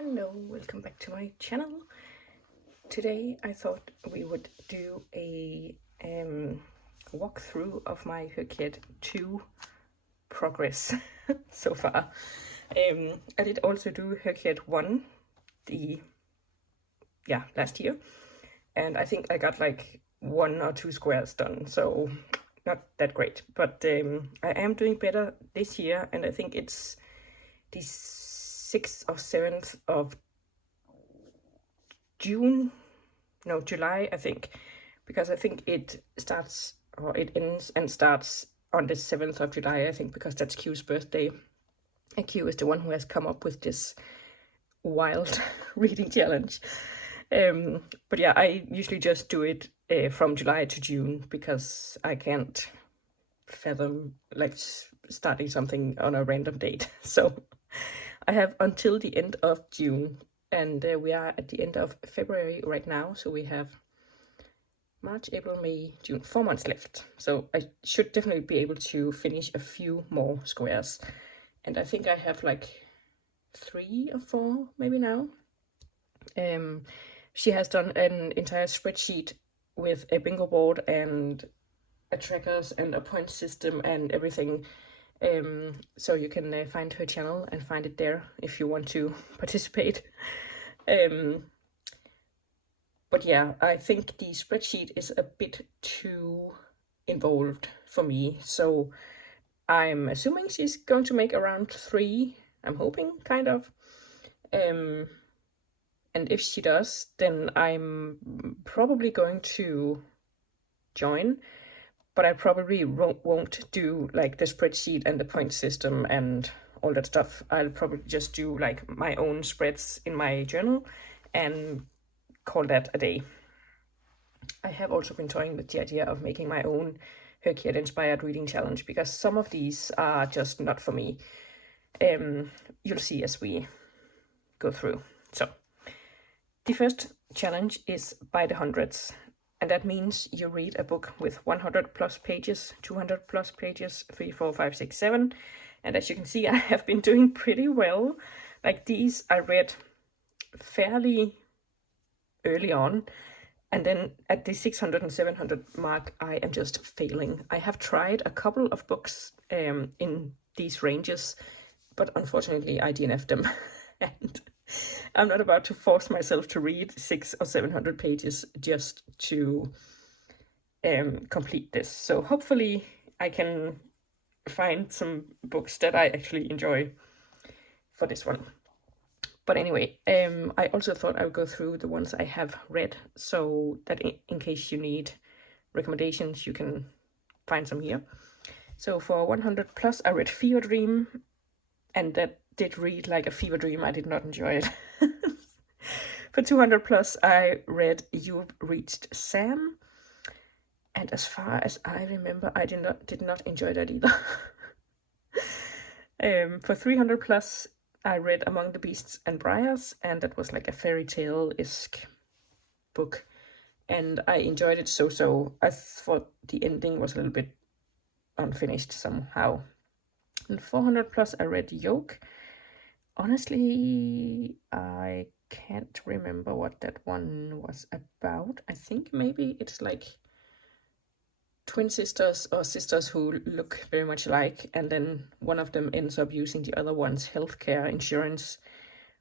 Hello, welcome back to my channel. Today I thought we would do a walkthrough of my HRCYED 2 progress so far. I did also do HRCYED 1 last year, and I think I got like 1 or 2 squares done, so not that great, but I am doing better this year, and I think it's the 6th or 7th of July, I think, because I think it starts or it ends and starts on the 7th of July, I think, because that's Q's birthday. And Q is the one who has come up with this wild reading challenge. But yeah, I usually just do it from July to June because I can't fathom like starting something on a random date. So I have until the end of June, and we are at the end of February right now, so we have March, April, May, June, 4 months left. So I should definitely be able to finish a few more squares, and I think I have like 3 or 4 maybe now. She has done an entire spreadsheet with a bingo board and a trackers and a point system and everything. So you can find her channel and find it there if you want to participate. But yeah, I think the spreadsheet is a bit too involved for me. So I'm assuming she's going to make around 3. I'm hoping, kind of. And if she does, then I'm probably going to join. But I probably won't do like the spreadsheet and the point system and all that stuff. I'll probably just do like my own spreads in my journal and call that a day. I have also been toying with the idea of making my own HRCYED inspired reading challenge because some of these are just not for me. You'll see as we go through. So the first challenge is by the hundreds. And that means you read a book with 100 plus pages, 200 plus pages, 3, 4, 5, 6, 7. And as you can see, I have been doing pretty well. Like these I read fairly early on. And then at the 600 and 700 mark, I am just failing. I have tried a couple of books in these ranges, but unfortunately I DNF'd them. And I'm not about to force myself to read 600 or 700 pages just to complete this. So hopefully I can find some books that I actually enjoy for this one. But anyway, I also thought I would go through the ones I have read, so that in case you need recommendations, you can find some here. So for 100 plus, I read Fever Dream, and that did read like a fever dream. I did not enjoy it. For 200 plus, I read You've Reached Sam, and as far as I remember, I did not enjoy that either. For 300 plus, I read Among the Beasts and Briars, and that was like a fairy tale-esque book, and I enjoyed it so. I thought the ending was a little bit unfinished somehow. And 400 plus, I read Yoke. Honestly, I can't remember what that one was about. I think maybe it's like twin sisters or sisters who look very much alike, and then one of them ends up using the other one's healthcare insurance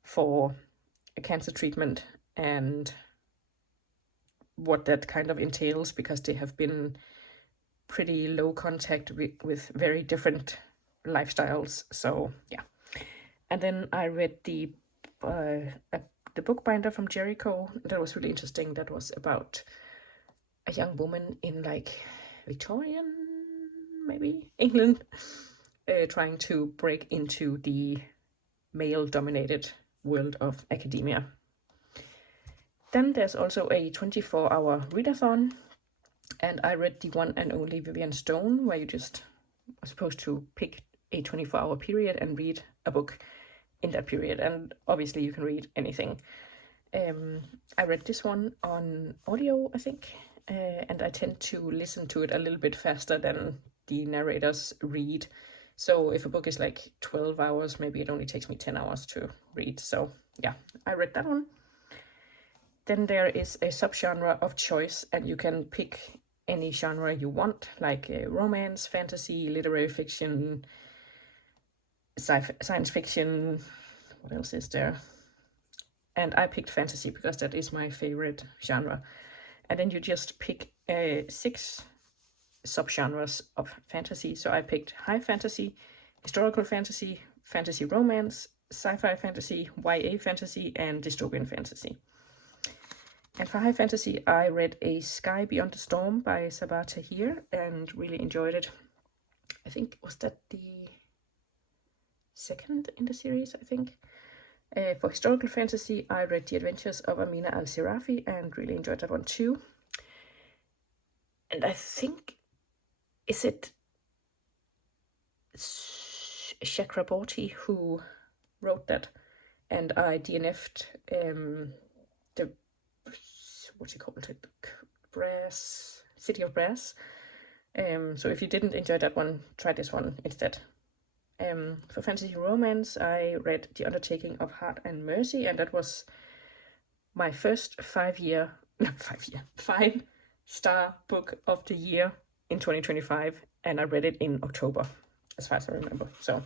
for a cancer treatment, and what that kind of entails because they have been pretty low contact with very different lifestyles. So yeah. And then I read the bookbinder from Jericho. That was really interesting. That was about a young woman in like Victorian, maybe England, trying to break into the male-dominated world of academia. Then there's also a 24-hour readathon, and I read the one and only Vivian Stone, where you just are supposed to pick a 24-hour period and read a book in that period, and obviously you can read anything. I read this one on audio, I think, and I tend to listen to it a little bit faster than the narrators read. So if a book is like 12 hours, maybe it only takes me 10 hours to read. So yeah, I read that one. Then there is a subgenre of choice, and you can pick any genre you want, like romance, fantasy, literary fiction, science fiction. What else is there? And I picked fantasy because that is my favorite genre. And then you just pick 6 subgenres of fantasy. So I picked high fantasy, historical fantasy, fantasy romance, sci-fi fantasy, YA fantasy, and dystopian fantasy. And for high fantasy, I read A Sky Beyond the Storm by Sabaa Tahir and really enjoyed it. I think, was that the second in the series, I think? For historical fantasy, I read The Adventures of Amina al-Sirafi and really enjoyed that one too. And I think, is it Chakraborty who wrote that? And I DNF'd the, what's it called? Brass, City of Brass. So if you didn't enjoy that one, try this one instead. For fantasy romance, I read The Undertaking of Heart and Mercy, and that was my first 5-star book of the year in 2025, and I read it in October, as far as I remember. So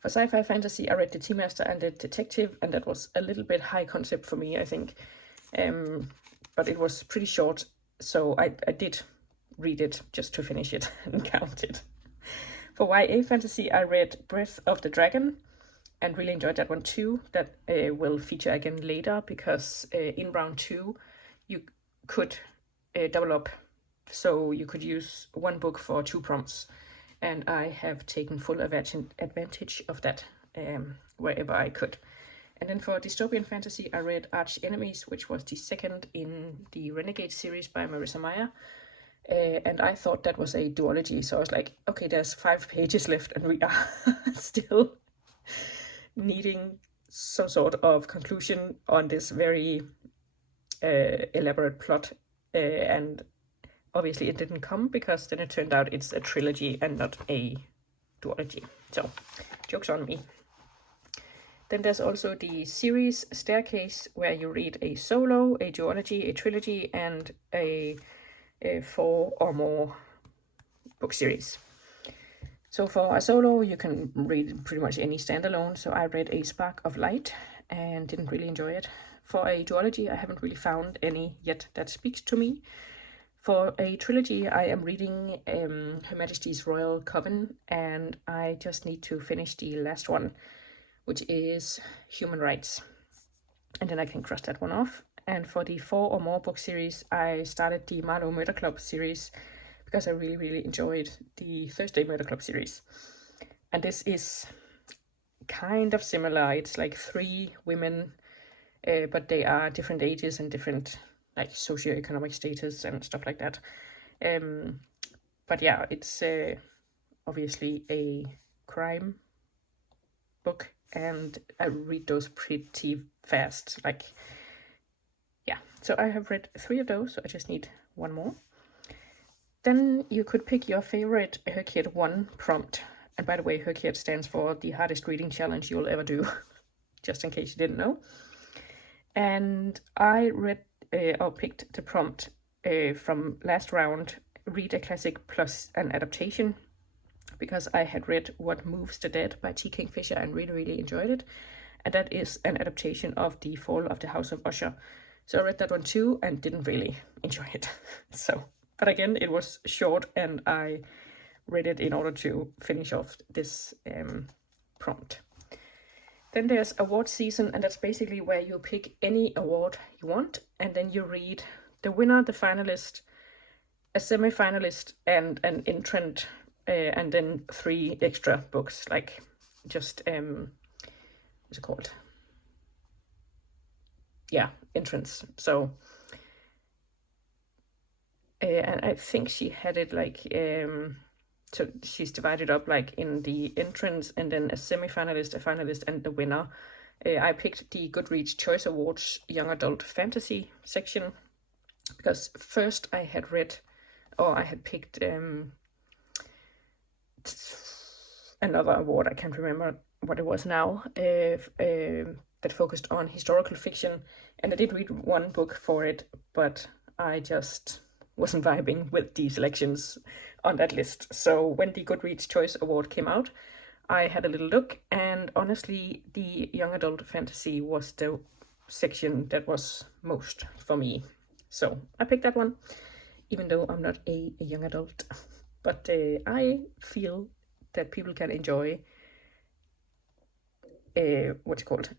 for sci-fi fantasy, I read The Tea Master and the Detective, and that was a little bit high concept for me, I think. But it was pretty short, so I did read it just to finish it and count it. For YA fantasy, I read Breath of the Dragon and really enjoyed that one too. That will feature again later, because in round 2 you could double up, so you could use one book for 2 prompts, and I have taken full advantage of that wherever I could. And then for dystopian fantasy, I read Arch Enemies, which was the second in the Renegade series by Marissa Meyer. And I thought that was a duology, so I was like, okay, there's 5 pages left, and we are still needing some sort of conclusion on this very elaborate plot. And obviously it didn't come, because then it turned out it's a trilogy and not a duology. So, joke's on me. Then there's also the series Staircase, where you read a solo, a duology, a trilogy, and a 4 or more book series. So for a solo, you can read pretty much any standalone. So I read A Spark of Light and didn't really enjoy it. For a duology, I haven't really found any yet that speaks to me. For a trilogy, I am reading Her Majesty's Royal Coven, and I just need to finish the last one, which is Human Rights. And then I can cross that one off. And for the 4 or more book series, I started the Marlowe Murder Club series, because I really, really enjoyed the Thursday Murder Club series. And this is kind of similar. It's like 3 women, but they are different ages and different like socioeconomic status and stuff like that. But yeah, it's obviously a crime book, and I read those pretty fast. Like, yeah. So I have read 3 of those, so I just need 1 more. Then you could pick your favorite HRCYED 1 prompt. And by the way, HRCYED stands for the hardest reading challenge you'll ever do, just in case you didn't know. And I read or picked the prompt from last round, read a classic plus an adaptation, because I had read What Moves the Dead by T. Kingfisher and really, really enjoyed it. And that is an adaptation of The Fall of the House of Usher. So I read that one too and didn't really enjoy it. But again, it was short, and I read it in order to finish off this prompt. Then there's award season, and that's basically where you pick any award you want, and then you read the winner, the finalist, a semi-finalist, and an entrant, and then 3 extra books, like just what's it called? Yeah, entrants. So and I think she had it like so she's divided up like in the entrance, and then a semi-finalist, a finalist, and the winner. I picked the Goodreads Choice Awards Young Adult Fantasy section, because first I had picked another award. I can't remember what it was now. that focused on historical fiction, and I did read one book for it, but I just wasn't vibing with the selections on that list. So when the Goodreads Choice Award came out, I had a little look, and honestly, the young adult fantasy was the section that was most for me. So I picked that one, even though I'm not a young adult. But I feel that people can enjoy what's it called,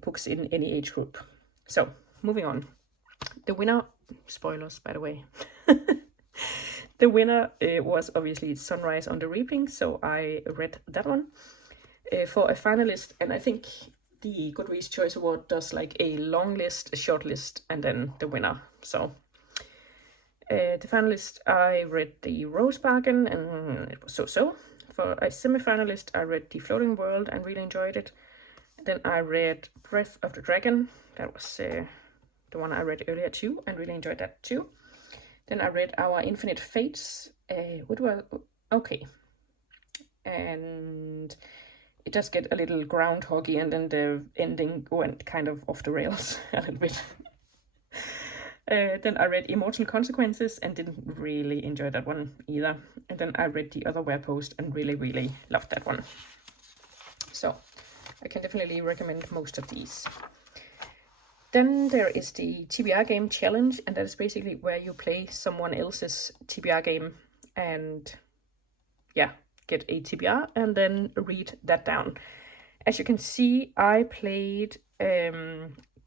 books in any age group. So moving on, the winner, spoilers by the way, the winner was obviously Sunrise on the Reaping, so I read that one for a finalist. And I think the Goodreads Choice Award does like a long list, a short list, and then the winner. So the finalist, I read The Rose Bargain, and it was so-so. For a semi-finalist, I read The Floating World and really enjoyed it. Then I read Breath of the Dragon. That was the one I read earlier too, and really enjoyed that too. Then I read Our Infinite Fates, which was okay. And it does get a little groundhoggy, and then the ending went kind of off the rails a little bit. Then I read Immortal Consequences and didn't really enjoy that one either. And then I read The Other Post and really, really loved that one. So I can definitely recommend most of these. Then there is the TBR game challenge, and that is basically where you play someone else's TBR game and get a TBR and then read that down. As you can see, I played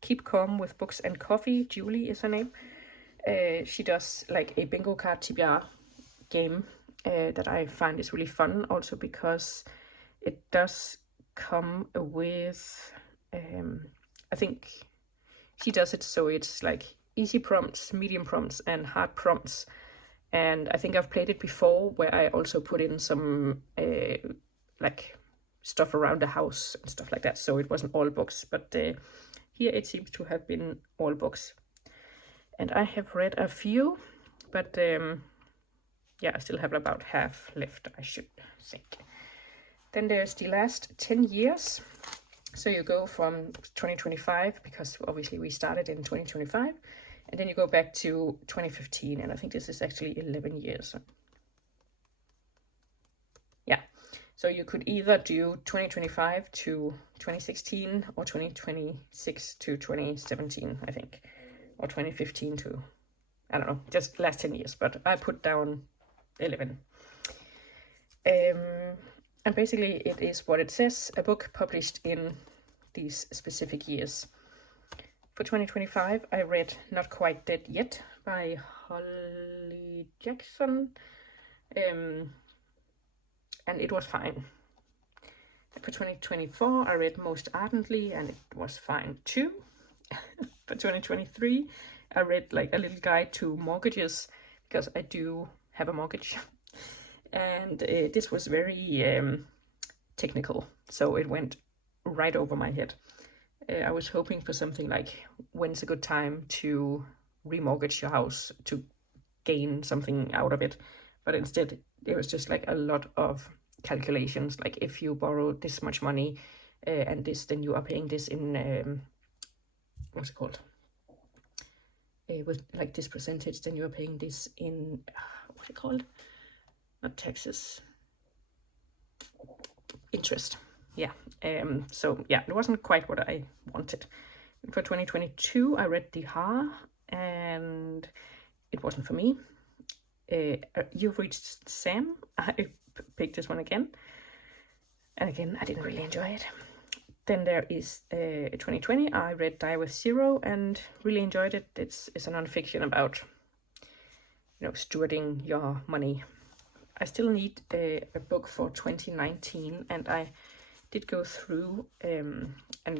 Keep Calm with Books and Coffee. Julie is her name. She does like a bingo card TBR game that I find is really fun, also because it does come with I think she does it so it's like easy prompts, medium prompts, and hard prompts. And I think I've played it before where I also put in some like stuff around the house and stuff like that, so it wasn't all books, but here it seems to have been all books. And I have read a few, but I still have about half left, I should think. Then there's the last 10 years. So you go from 2025, because obviously we started in 2025, and then you go back to 2015, and I think this is actually 11 years. Yeah, so you could either do 2025 to 2016 or 2026 to 2017, I think, or 2015 to, I don't know, just last 10 years, but I put down 11. And basically it is what it says, a book published in these specific years. For 2025, I read Not Quite Dead Yet by Holly Jackson, and it was fine. For 2024, I read Most Ardently, and it was fine too. For 2023, I read like a little guide to mortgages, because I do have a mortgage. And this was very technical, so it went right over my head. I was hoping for something like, when's a good time to remortgage your house to gain something out of it, but instead it was just like a lot of calculations, like if you borrow this much money and this, then you are paying this in what's it called, with like this percentage, then you are paying this in what's it called, not taxes, interest. Yeah. So yeah, it wasn't quite what I wanted. For 2022, I read The Ha, and it wasn't for me. You've Reached Sam. I picked this one again, and again I didn't really enjoy it. Then there is 2020. I read Die with Zero and really enjoyed it. It's a non-fiction about, you know, stewarding your money. I still need a book for 2019, and I did go through and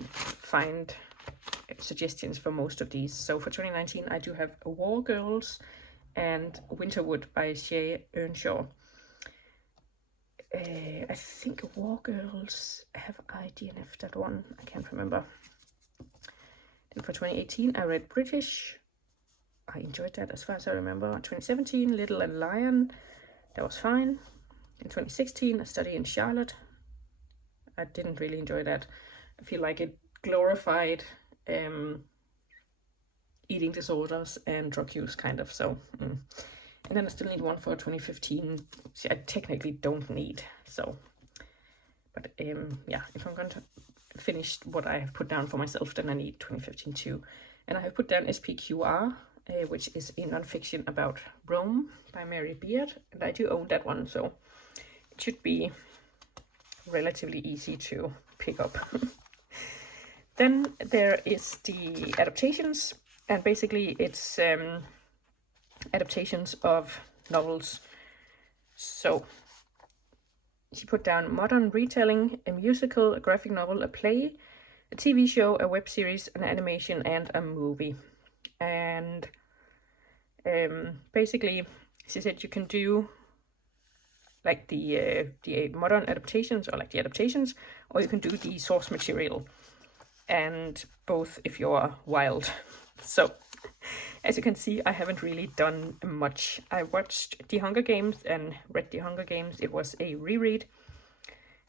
find suggestions for most of these. So for 2019, I do have War Girls and Winterwood by Shea Earnshaw. I think War Girls, have I DNF'd that one? I can't remember. Then for 2018, I read British. I enjoyed that as far as I remember. 2017, Little and Lion. That was fine. In 2016, A Study in Charlotte. I didn't really enjoy that. I feel like it glorified eating disorders and drug use, kind of. So, and then I still need one for 2015. See, I technically don't need, so. But yeah, if I'm going to finish what I have put down for myself, then I need 2015 too. And I have put down SPQR, which is a non-fiction about Rome by Mary Beard, and I do own that one, so it should be relatively easy to pick up. Then there is the adaptations, and basically it's adaptations of novels. So she put down modern retelling, a musical, a graphic novel, a play, a TV show, a web series, an animation, and a movie. And basically she said you can do like the modern adaptations, or like the adaptations, or you can do the source material, and both if you're wild. So as you can see, I haven't really done much. I watched The Hunger Games and read The Hunger Games. It was a reread.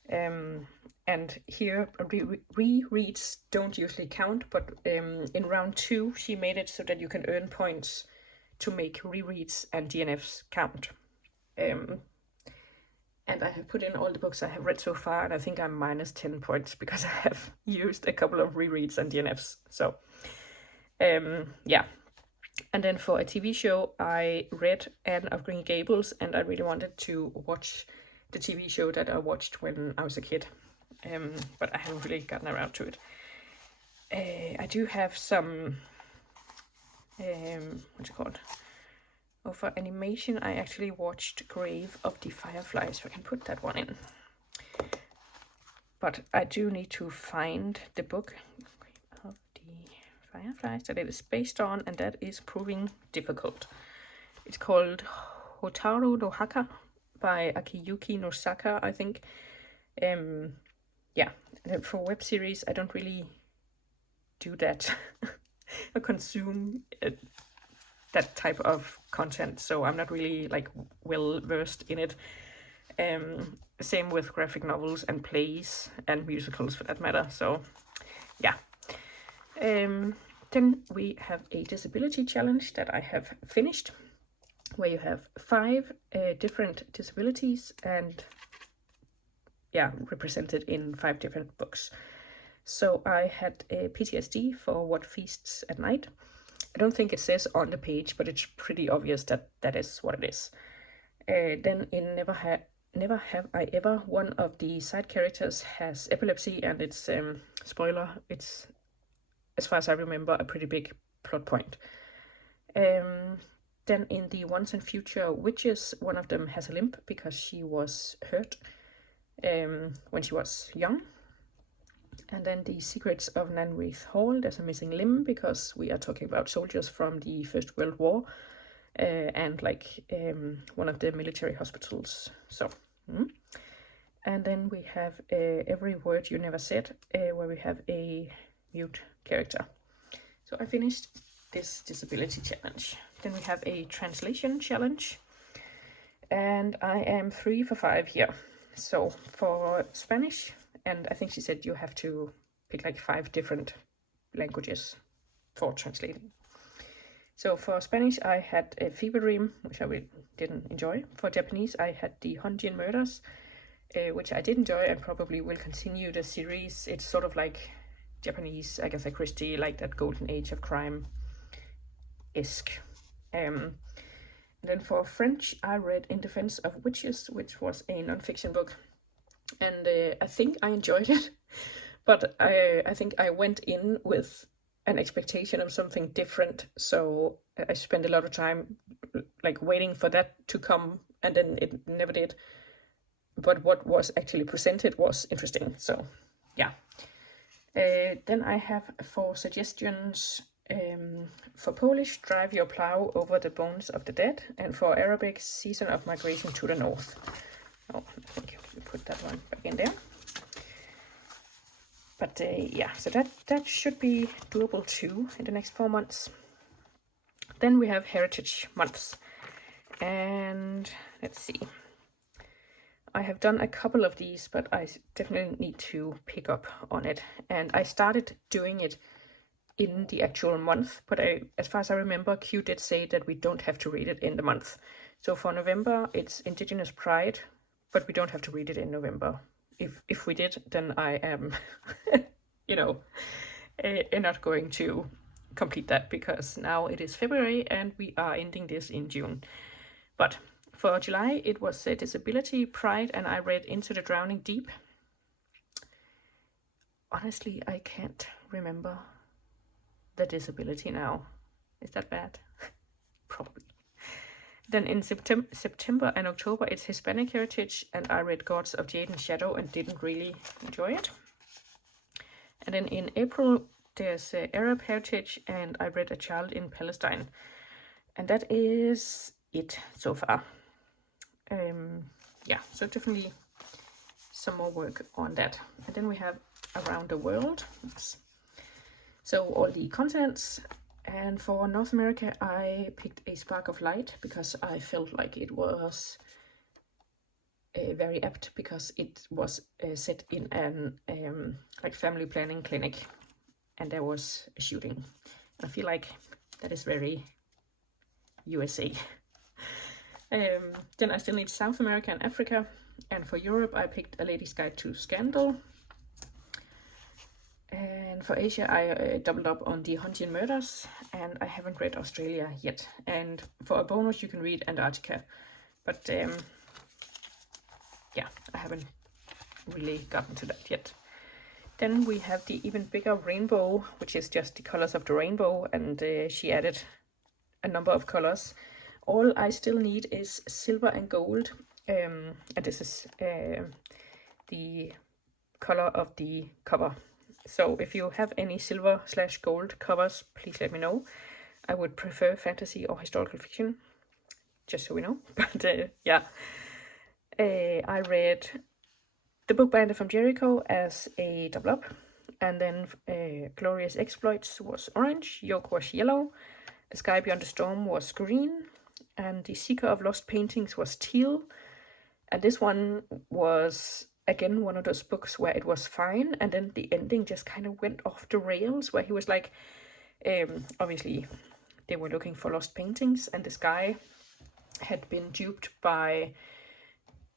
And here rereads don't usually count, but in round 2 she made it so that you can earn points to make rereads and DNFs count. And I have put in all the books I have read so far, and I think I'm minus 10 points because I have used a couple of rereads and DNFs. So, yeah. And then for a TV show, I read Anne of Green Gables, and I really wanted to watch the TV show that I watched when I was a kid. But I haven't really gotten around to it. I do have some, what's it called? Oh, for animation, I actually watched Grave of the Fireflies, so I can put that one in. But I do need to find the book of the Fireflies that it is based on, and that is proving difficult. It's called Hotaru no Haka by Akiyuki Nosaka, I think. Yeah, and for web series, I don't really do that. I consume that type of content, so I'm not really like well versed in it. Same with graphic novels and plays and musicals for that matter. So yeah. Then we have a disability challenge that I have finished, where you have 5 different disabilities, and yeah, represented in 5 different books. So I had a PTSD for What Feasts at Night. I don't think it says on the page, but it's pretty obvious that that is what it is. Then in Never Have I Ever, one of the side characters has epilepsy, and it's, spoiler, it's, as far as I remember, a pretty big plot point. Then in the Once and Future Witches, one of them has a limp because she was hurt when she was young. And then the Secrets of Nanreath Hall, there's a missing limb because we are talking about soldiers from the First World War, and like one of the military hospitals. So, and then we have Every Word You Never Said, where we have a mute character. So I finished this disability challenge. Then we have a translation challenge, and I am 3 for 5 here. So for Spanish, and I think she said you have to pick like 5 different languages for translating. So for Spanish, I had a Fever Dream, which I really didn't enjoy. For Japanese, I had the Honjin Murders, which I did enjoy and probably will continue the series. It's sort of like Japanese Agatha Christie, like that golden age of crime-esque. And then for French, I read In Defense of Witches, which was a non-fiction book. And I think I enjoyed it, but I think I went in with an expectation of something different. So I spent a lot of time like waiting for that to come, and then it never did. But what was actually presented was interesting. So yeah. Then I have 4 suggestions. For Polish, Drive Your Plow Over the Bones of the Dead, and for Arabic, Season of Migration to the North. Oh, I think we put that one back in there. But yeah, so that should be doable too in the next 4 months. Then we have Heritage Months, and let's see. I have done a couple of these, but I definitely need to pick up on it. And I started doing it in the actual month, but as far as I remember, Q did say that we don't have to read it in the month. So for November, it's Indigenous Pride, but we don't have to read it in November. If we did, then I am, not going to complete that, because now it is February and we are ending this in June. But for July, it was Disability Pride, and I read Into the Drowning Deep. Honestly, I can't remember the disability now. Is that bad? Probably. Then in September and October, it's Hispanic Heritage, and I read Gods of Jade and Shadow and didn't really enjoy it. And then in April, there's Arab Heritage, and I read A Child in Palestine. And that is it so far. Yeah, so definitely some more work on that. And then we have Around the World. So all the continents. And for North America, I picked A Spark of Light because I felt like it was very apt, because it was set in an like family planning clinic, and there was a shooting. I feel like that is very USA. Then I still need South America and Africa, and for Europe I picked A Lady's Guide to Scandal. And for Asia I doubled up on the Huntian Murders, and I haven't read Australia yet. And for a bonus you can read Antarctica, but yeah, I haven't really gotten to that yet. Then we have the Even Bigger Rainbow, which is just the colors of the rainbow, and she added a number of colors. All I still need is silver and gold, and this is the color of the cover. So if you have any silver/gold covers, please let me know. I would prefer fantasy or historical fiction, just so we know. But yeah, I read The Bookbinder from Jericho as a double up, and then Glorious Exploits was orange, Yoke was yellow, A Sky Beyond the Storm was green, and The Seeker of Lost Paintings was teal. And this one was, again, one of those books where it was fine, and then the ending just kind of went off the rails, where he was like, obviously they were looking for lost paintings, and this guy had been duped by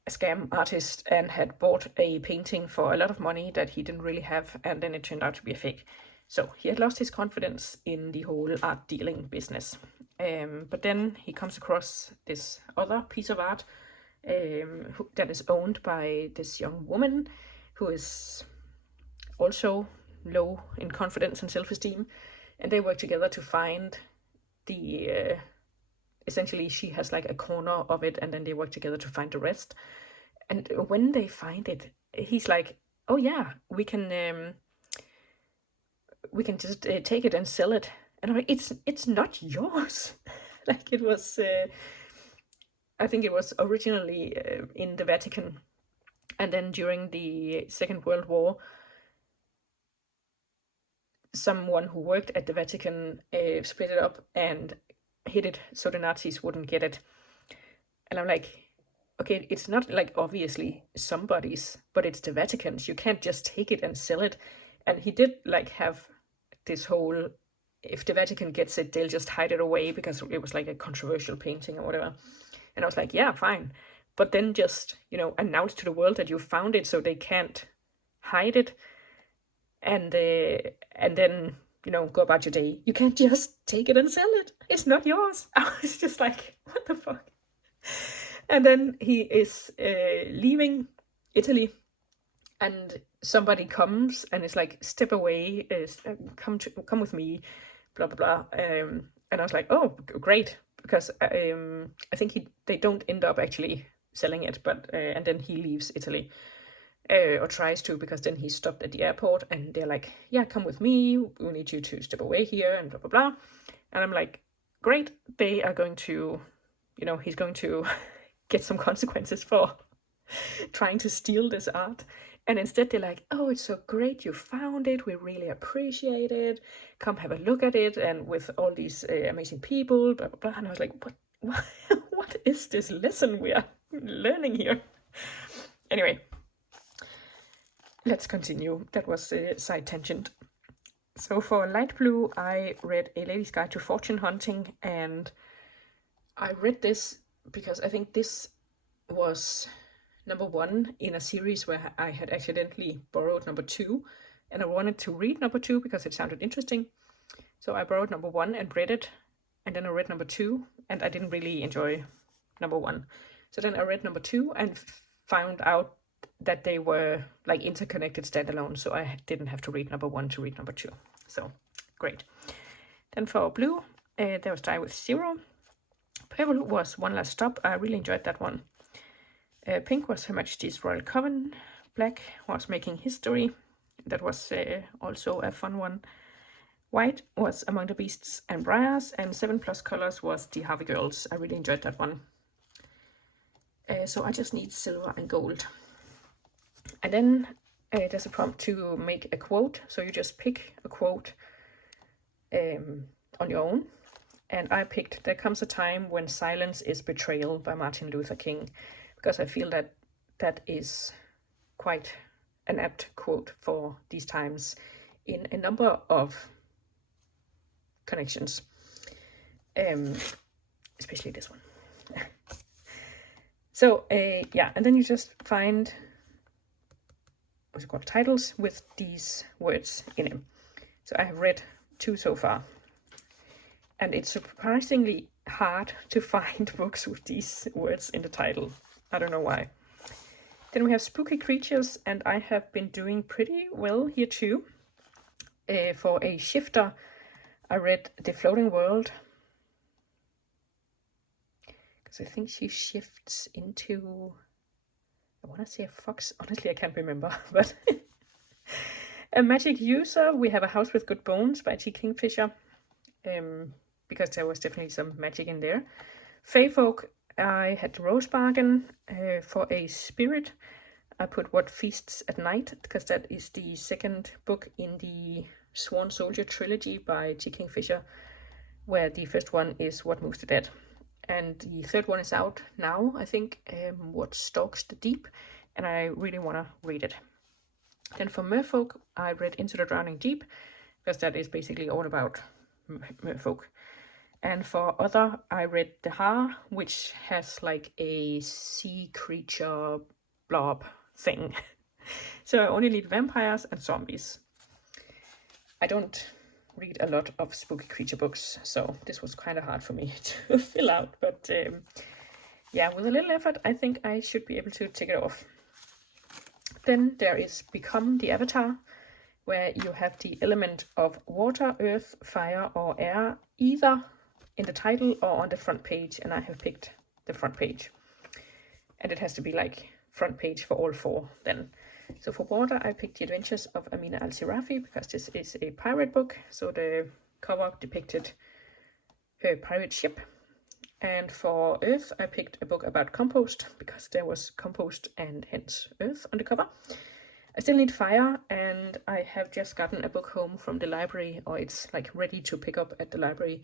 a scam artist and had bought a painting for a lot of money that he didn't really have, and then it turned out to be a fake. So he had lost his confidence in the whole art dealing business. But then he comes across this other piece of art that is owned by this young woman who is also low in confidence and self-esteem, and they work together to find the essentially she has like a corner of it, and then they work together to find the rest. And when they find it, he's like, oh yeah, we can just take it and sell it. And I'm like, it's not yours. Like, it was I think it was originally in the Vatican, and then during the Second World War, someone who worked at the Vatican split it up and hid it so the Nazis wouldn't get it. And I'm like, okay, it's not like obviously somebody's, but it's the Vatican's. You can't just take it and sell it. And he did like have this whole, if the Vatican gets it, they'll just hide it away because it was like a controversial painting or whatever. And I was like, yeah, fine. But then just, announce to the world that you found it so they can't hide it. And then, go about your day. You can't just take it and sell it. It's not yours. I was just like, what the fuck? And then he is leaving Italy, and somebody comes and is like, step away, come with me, blah, blah, blah. And I was like, oh, great. Because I think they don't end up actually selling it, but and then he leaves Italy, or tries to, because then he's stopped at the airport, and they're like, yeah, come with me, we need you to step away here, and blah, blah, blah. And I'm like, great, they are going to, he's going to get some consequences for trying to steal this art. And instead they're like, oh, it's so great you found it, we really appreciate it, come have a look at it, and with all these amazing people, blah, blah, blah. And I was like, what is this lesson we are learning here? Anyway, let's continue. That was a side tangent. So for light blue, I read A Lady's Guide to Fortune Hunting, and I read this because I think this was number 1 in a series where I had accidentally borrowed number 2, and I wanted to read number 2 because it sounded interesting. So I borrowed number 1 and read it, and then I read number 2, and I didn't really enjoy number 1. So then I read number 2 and found out that they were like interconnected standalone, so I didn't have to read number 1 to read number 2. So great. Then for blue, there was Die with Zero. Purple was One Last Stop. I really enjoyed that one. Pink was Her Majesty's Royal Coven. Black was Making History. That was also a fun one. White was Among the Beasts and Briars, and 7+ Colors was The Harvey Girls. I really enjoyed that one. So I just need silver and gold. And then there's a prompt to make a quote. So you just pick a quote on your own. And I picked There Comes a Time When Silence is Betrayal by Martin Luther King, because I feel that that is quite an apt quote for these times in a number of connections, especially this one. So yeah, and then you just find what's it called, titles with these words in them. So I have read 2 so far, and it's surprisingly hard to find books with these words in the title. I don't know why. Then we have Spooky Creatures, and I have been doing pretty well here too. For a shifter, I read The Floating World, because I think she shifts into, I want to say a fox. Honestly, I can't remember, but A Magic User, we have A House with Good Bones by T. Kingfisher, because there was definitely some magic in there. Fae Folk, I had Rose Bargain. For a spirit, I put What Feasts at Night, because that is the second book in the Swan Soldier trilogy by T. Kingfisher, where the first one is What Moves the Dead. And the third one is out now, I think, What Stalks the Deep, and I really want to read it. Then for merfolk, I read Into the Drowning Deep, because that is basically all about merfolk. And for other, I read The Har, which has like a sea creature blob thing. So I only read vampires and zombies. I don't read a lot of spooky creature books, so this was kind of hard for me to fill out. But yeah, with a little effort, I think I should be able to take it off. Then there is Become the Avatar, where you have the element of water, earth, fire, or air, either in the title or on the front page, and I have picked the front page. And it has to be like front page for all 4 then. So for water, I picked The Adventures of Amina Al-Sirafi, because this is a pirate book, so the cover depicted her pirate ship. And for earth, I picked a book about compost, because there was compost and hence earth on the cover. I still need fire, and I have just gotten a book home from the library, or it's like ready to pick up at the library.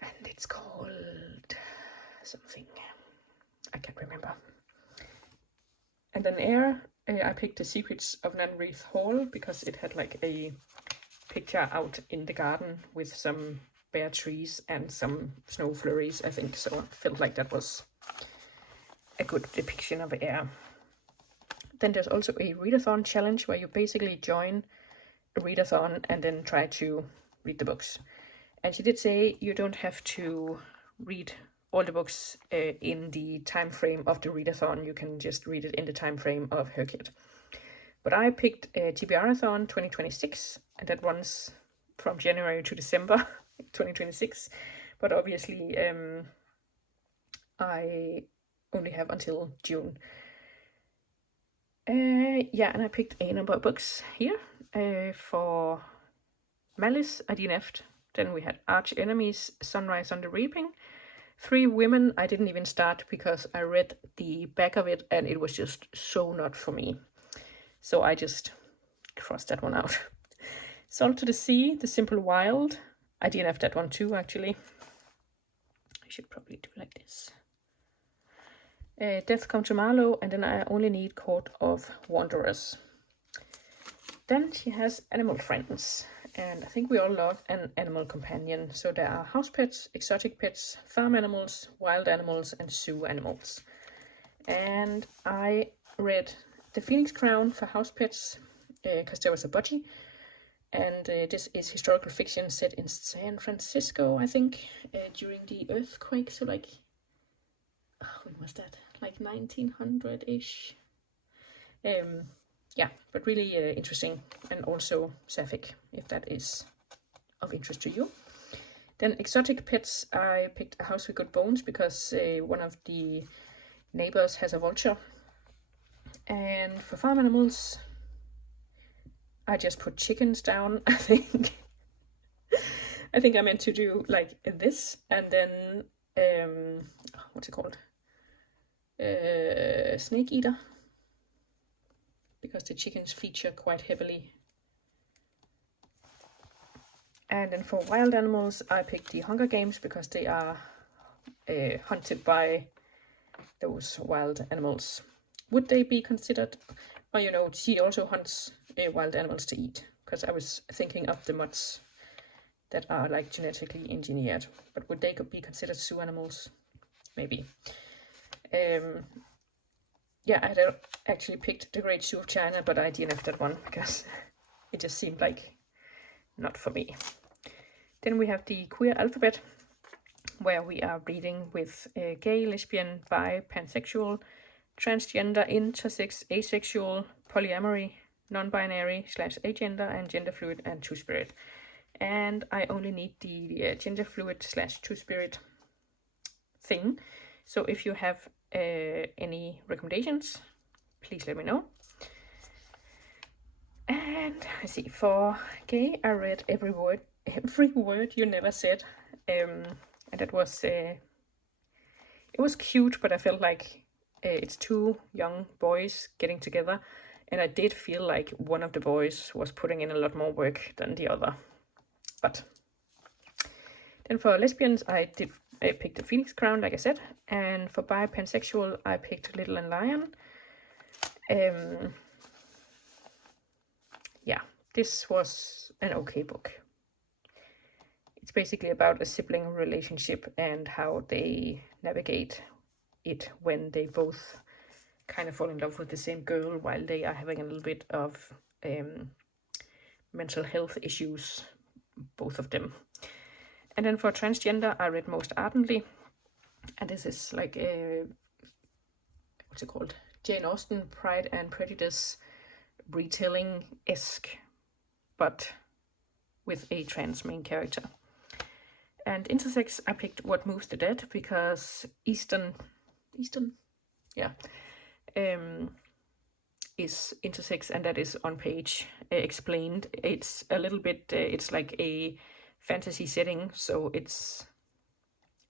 And it's called something, I can't remember. And then air, I picked The Secrets of Nanreath Hall, because it had like a picture out in the garden with some bare trees and some snow flurries, I think. So I felt like that was a good depiction of air. Then there's also a readathon challenge, where you basically join a readathon and then try to read the books. And she did say you don't have to read all the books in the time frame of the readathon. You can just read it in the time frame of her kit. But I picked TBR-a-thon 2026, and that runs from January to December 2026. But obviously, I only have until June. Yeah, and I picked a number of books here. For Malice, I DNF'd. Then we had Arch Enemies, Sunrise on the Reaping. 3 Women, I didn't even start, because I read the back of it and it was just so not for me. So I just crossed that one out. Salt to the Sea, The Simple Wild. I DNF'd that one too, actually. I should probably do like this. Death Come to Marlowe, and then I only need Court of Wanderers. Then she has animal friends, and I think we all love an animal companion. So there are house pets, exotic pets, farm animals, wild animals, and zoo animals. And I read The Phoenix Crown for house pets because there was a budgie. And this is historical fiction set in San Francisco, I think, during the earthquake. So like, when was that? Like 1900-ish. Yeah, but really interesting, and also sapphic, if that is of interest to you. Then exotic pets, I picked A House with Good Bones because one of the neighbors has a vulture. And for farm animals, I just put chickens down, I think. I think I meant to do like this, and then, what's it called? Snake Eater. Because the chickens feature quite heavily. And then for wild animals, I picked the Hunger Games because they are hunted by those wild animals. Would they be considered? Well, you know, she also hunts wild animals to eat, because I was thinking of the mutts that are like genetically engineered, but would they be considered zoo animals? Maybe. Yeah, I had actually picked The Great Zoo of China, but I DNF'd that one because it just seemed like not for me. Then we have the queer alphabet, where we are reading with gay, lesbian, bi, pansexual, transgender, intersex, asexual, polyamory, non-binary / agender, and gender fluid and two-spirit. And I only need the gender fluid / two-spirit thing. So if you have any recommendations, please let me know. And let's see, for gay, I read every word you never said, and that was it was cute, but I felt like it's two young boys getting together, and I did feel like one of the boys was putting in a lot more work than the other. But then for lesbians, I picked The Phoenix Crown, like I said, and for bi pansexual, I picked Little and Lion. Yeah, this was an okay book. It's basically about a sibling relationship and how they navigate it when they both kind of fall in love with the same girl while they are having a little bit of mental health issues, both of them. And then for transgender, I read Most Ardently, and this is like what's it called? Jane Austen, Pride and Prejudice retelling-esque, but with a trans main character. And intersex, I picked What Moves the Dead because Eastern, yeah, is intersex, and that is on page explained. It's a little bit, it's like a fantasy setting, so it's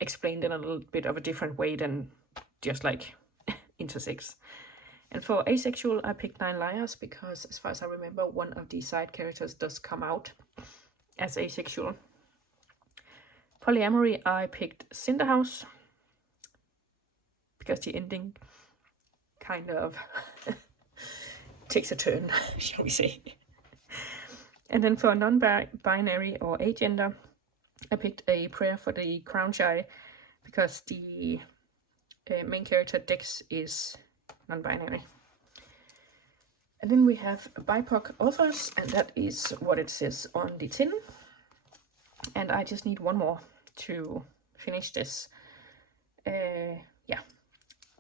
explained in a little bit of a different way than just like intersex. And for asexual, I picked 9 Liars because, as far as I remember, one of the side characters does come out as asexual. Polyamory, I picked Cinderhouse because the ending kind of takes a turn, shall we say. And then for non-binary or agender, I picked A Prayer for the Crown Shy because the main character Dex is non-binary. And then we have BIPOC authors, and that is what it says on the tin. And I just need one more to finish this. Yeah.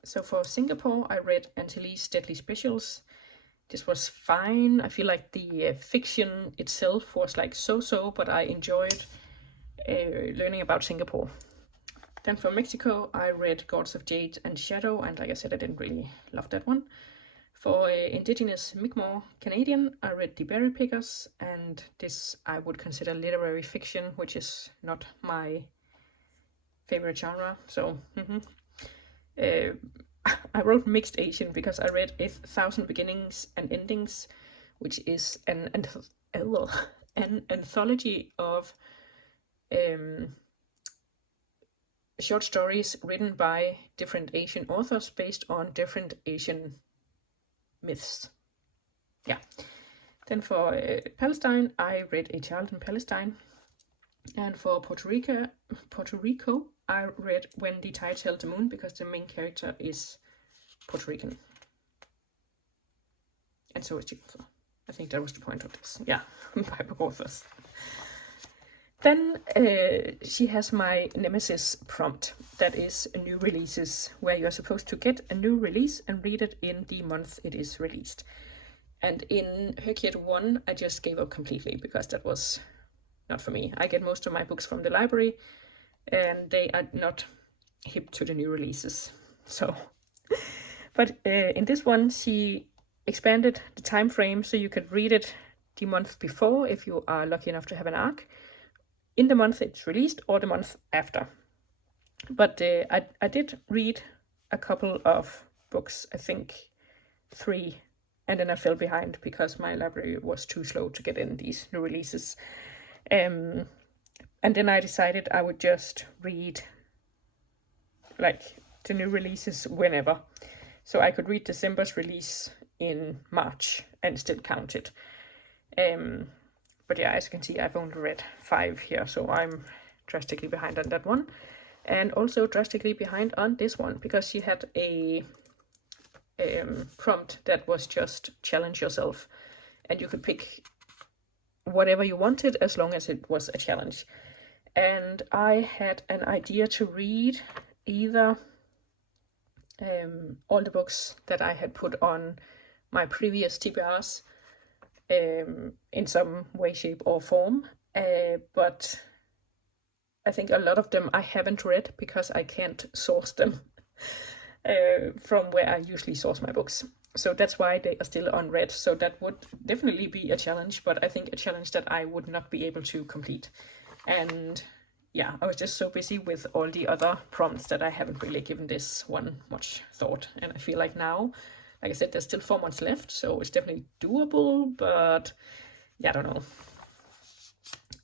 So for Singapore, I read Antilles Deadly Specials. This was fine. I feel like the fiction itself was like so-so, but I enjoyed learning about Singapore. Then for Mexico, I read Gods of Jade and Shadow, and like I said, I didn't really love that one. For Indigenous Mi'kmaq Canadian, I read The Berry Pickers, and this I would consider literary fiction, which is not my favorite genre. So I wrote Mixed Asian because I read 1,000 Beginnings and Endings, which is an anthology of short stories written by different Asian authors based on different Asian myths. Yeah. Then for Palestine, I read A Child in Palestine. And for Puerto Rico, I read When the Tides Held the Moon, because the main character is Puerto Rican. And so is the author. I think that was the point of this. Yeah, by authors. Then she has my Nemesis prompt, that is new releases, where you are supposed to get a new release and read it in the month it is released. And in HRCYED 1, I just gave up completely, because that was not for me. I get most of my books from the library, and they are not hip to the new releases. So, but in this one, she expanded the time frame so you could read it the month before, if you are lucky enough to have an ARC, in the month it's released, or the month after. But I did read a couple of books, I think 3, and then I fell behind because my library was too slow to get in these new releases. And then I decided I would just read like the new releases whenever. So I could read December's release in March and still count it. But yeah, as you can see, I've only read 5 here, so I'm drastically behind on that one. And also drastically behind on this one, because she had a prompt that was just challenge yourself. And you could pick whatever you wanted as long as it was a challenge. And I had an idea to read either all the books that I had put on my previous TBRs, in some way, shape, or form. But I think a lot of them I haven't read because I can't source them from where I usually source my books. So that's why they are still unread. So that would definitely be a challenge, but I think a challenge that I would not be able to complete. And yeah, I was just so busy with all the other prompts that I haven't really given this one much thought. And I feel like now, like I said, there's still 4 months left, so it's definitely doable, but yeah, I don't know.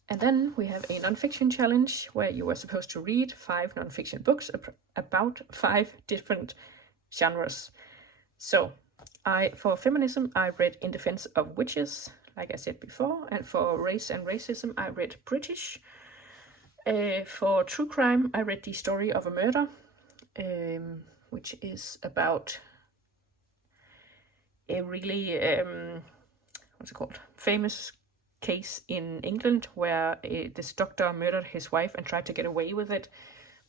And then we have a nonfiction challenge where you are supposed to read 5 nonfiction books about 5 different genres. So for feminism, I read In Defense of Witches, like I said before, and for race and racism, I read British. For true crime, I read The Story of a Murder, which is about a really famous case in England where this doctor murdered his wife and tried to get away with it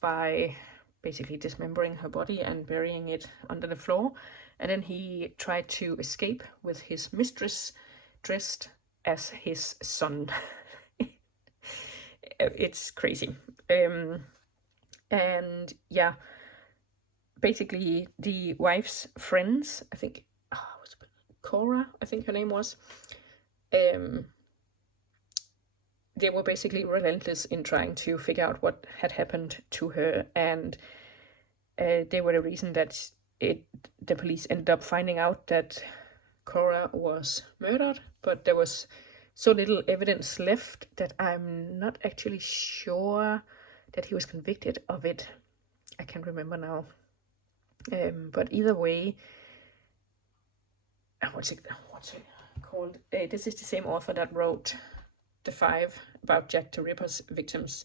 by basically dismembering her body and burying it under the floor. And then he tried to escape with his mistress dressed as his son. It's crazy. And yeah, basically the wife's friends, I think, Cora, I think her name was, they were basically relentless in trying to figure out what had happened to her, and they were the reason that the police ended up finding out that Cora was murdered, but there was so little evidence left that I'm not actually sure that he was convicted of it. I can't remember now. But either way, what's it called? This is the same author that wrote The 5 about Jack the Ripper's victims.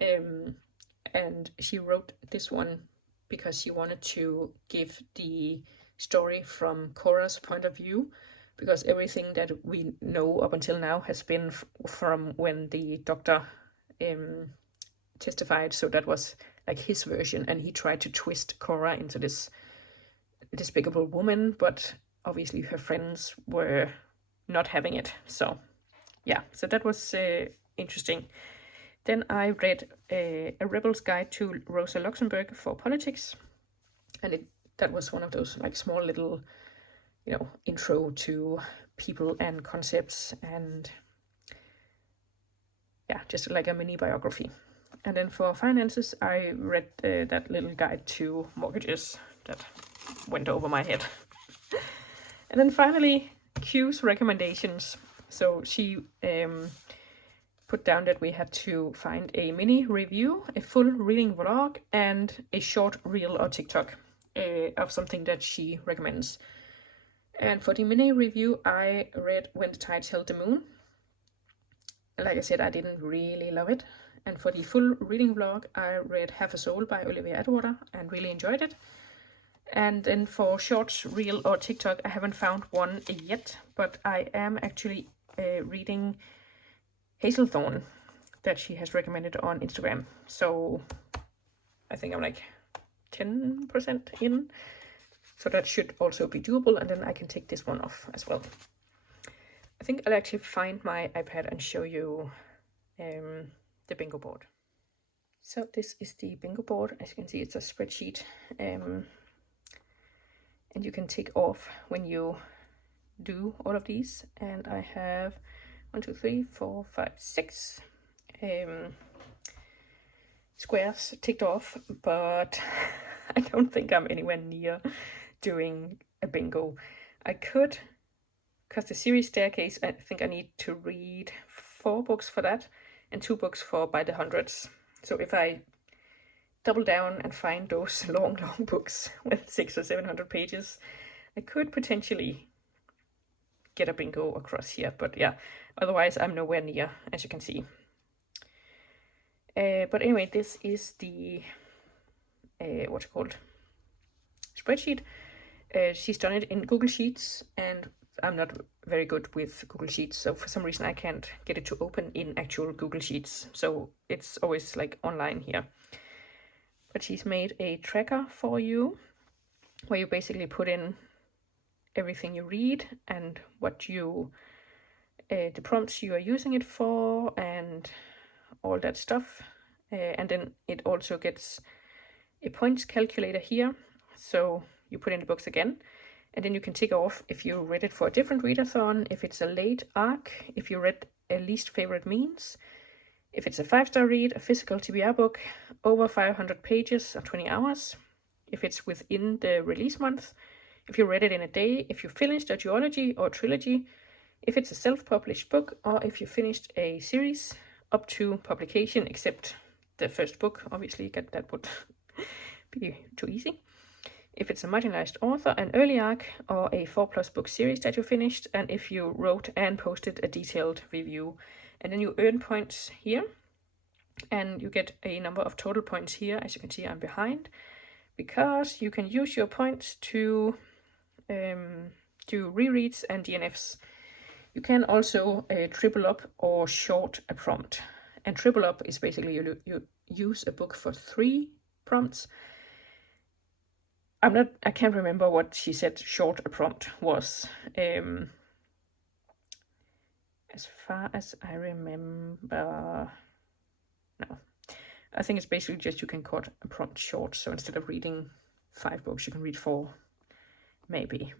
And she wrote this one because she wanted to give the story from Cora's point of view, because everything that we know up until now has been from when the doctor testified. So that was like his version, and he tried to twist Cora into this despicable woman, but obviously her friends were not having it. So yeah, so that was interesting. Then I read A Rebel's Guide to Rosa Luxemburg for Politics, and that was one of those like small little, intro to people and concepts, and yeah, just like a mini biography. And then for finances, I read that little guide to mortgages that went over my head. And then finally, Q's recommendations. So she put down that we had to find a mini review, a full reading vlog, and a short reel or TikTok of something that she recommends. And for the mini review, I read When the Tides Held the Moon. Like I said, I didn't really love it. And for the full reading vlog, I read Half a Soul by Olivia Atwater and really enjoyed it. And then for shorts, reel, or TikTok, I haven't found one yet, but I am actually reading Hazelthorn that she has recommended on Instagram. So I think I'm like 10% in. So that should also be doable, and then I can take this one off as well. I think I'll actually find my iPad and show you the bingo board. So this is the bingo board. As you can see, it's a spreadsheet. And you can tick off when you do all of these. And I have 1, 2, 3, 4, 5, 6 squares ticked off, but I don't think I'm anywhere near doing a bingo. I could, because the series Staircase, I think I need to read 4 books for that and 2 books for By the Hundreds. So if I double down and find those long books with 600 or 700 pages, I could potentially get a bingo across here. But yeah, otherwise I'm nowhere near, as you can see. But anyway, this is the what's it called, spreadsheet. She's done it in Google Sheets, and I'm not very good with Google Sheets, so for some reason I can't get it to open in actual Google Sheets, so it's always like online here. But she's made a tracker for you where you basically put in everything you read and what you the prompts you are using it for and all that stuff. And then it also gets a points calculator here. So you put in the books again, and then you can tick off if you read it for a different readathon, if it's a late arc, if you read a least favorite means, if it's a 5-star read, a physical TBR book, over 500 pages or 20 hours, if it's within the release month, if you read it in a day, if you finished a duology or trilogy, if it's a self-published book, or if you finished a series up to publication, except the first book, obviously, that would be too easy. If it's a marginalized author, an early arc, or a 4+ book series that you finished, and if you wrote and posted a detailed review. And then you earn points here, and you get a number of total points here. As you can see, I'm behind, because you can use your points to do rereads and DNFs. You can also triple up or short a prompt. And triple up is basically you use a book for 3 prompts. I can't remember what she said short a prompt was. As far as I remember, no. I think it's basically just you can cut a prompt short. So instead of reading 5 books, you can read 4, maybe.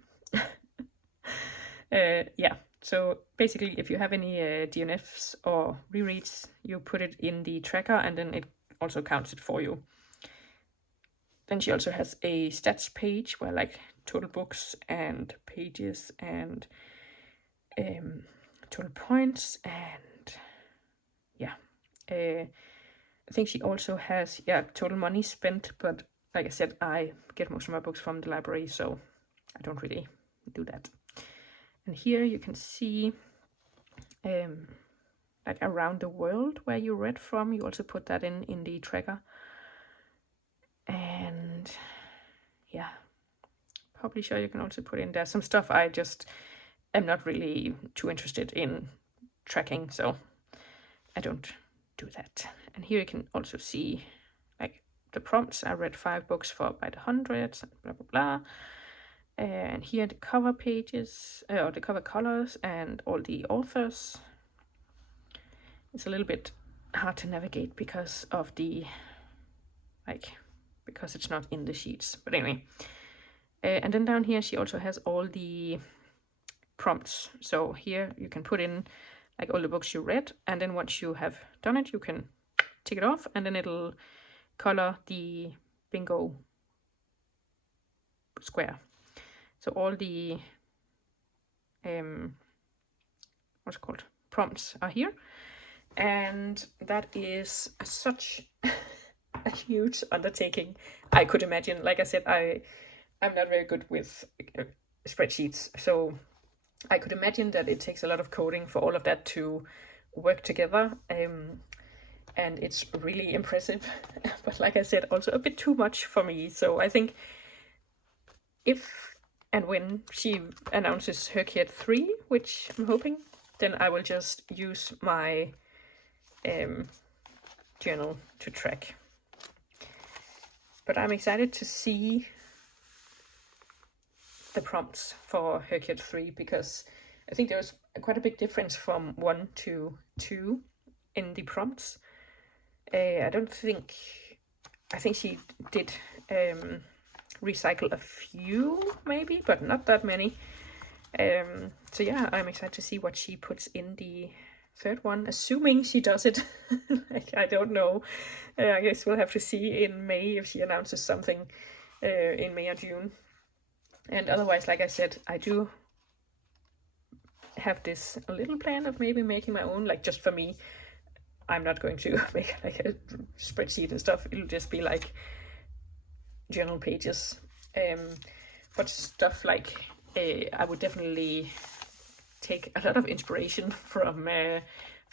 Yeah. So basically, if you have any DNFs or rereads, you put it in the tracker, and then it also counts it for you. Then she also has a stats page where like total books and pages and total points, and yeah. I think she also has total money spent, but like I said, I get most of my books from the library, so I don't really do that. And here you can see like around the world where you read from. You also put that in the tracker. And yeah, publisher you can also put in there. Some stuff I just am not really too interested in tracking, so I don't do that. And here you can also see like the prompts. I read 5 books for By the Hundreds, blah blah blah. And here the cover pages, or the cover colors, and all the authors. It's a little bit hard to navigate because of the because it's not in the sheets. But anyway, and then down here she also has all the prompts. So here you can put in like all the books you read, and then once you have done it, you can tick it off, and then it'll color the bingo square. So all the what's it called, prompts are here, and that is such a huge undertaking. I could imagine, like I said, I'm not very good with spreadsheets, so I could imagine that it takes a lot of coding for all of that to work together. And it's really impressive, but like I said, also a bit too much for me. So I think if and when she announces HRCYED 3, which I'm hoping, then I will just use my journal to track. But I'm excited to see the prompts for HRCYED 3, because I think there was quite a big difference from 1 to 2 in the prompts. I think she did recycle a few maybe, but not that many. So yeah, I'm excited to see what she puts in the third one, assuming she does it. Like, I don't know. I guess we'll have to see in May if she announces something in May or June. And otherwise, like I said, I do have this little plan of maybe making my own, like just for me. I'm not going to make like a spreadsheet and stuff. It'll just be like journal pages. But stuff like I would definitely take a lot of inspiration from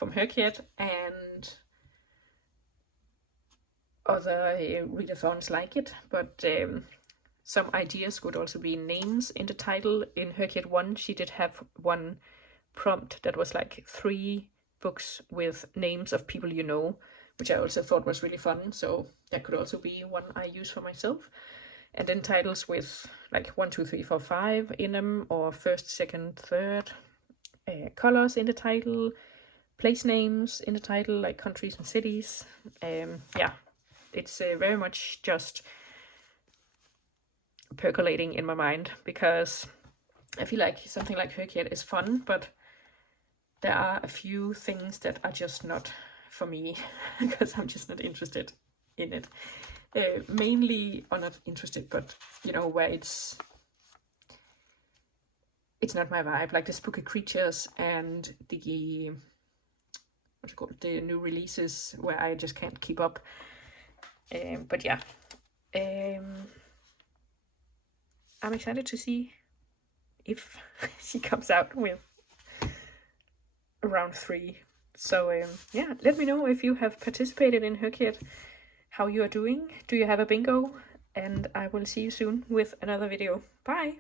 HRCYED and other readathons like it. But some ideas would also be names in the title. In HRCYED 1, she did have one prompt that was like 3 books with names of people you know, which I also thought was really fun. So that could also be one I use for myself. And then titles with like 1, 2, 3, 4, 5 in them, or first, second, third, colors in the title, place names in the title, like countries and cities. Yeah, it's very much just percolating in my mind, because I feel like something like HRCYED is fun, but there are a few things that are just not for me, because I'm just not interested in it. Mainly, or not interested, but you know, where it's not my vibe, like the spooky creatures and the what's it called, the new releases, where I just can't keep up. But yeah, I'm excited to see if she comes out with round 3. So yeah, let me know if you have participated in HRCYED, how you are doing. Do you have a bingo? And I will see you soon with another video. Bye!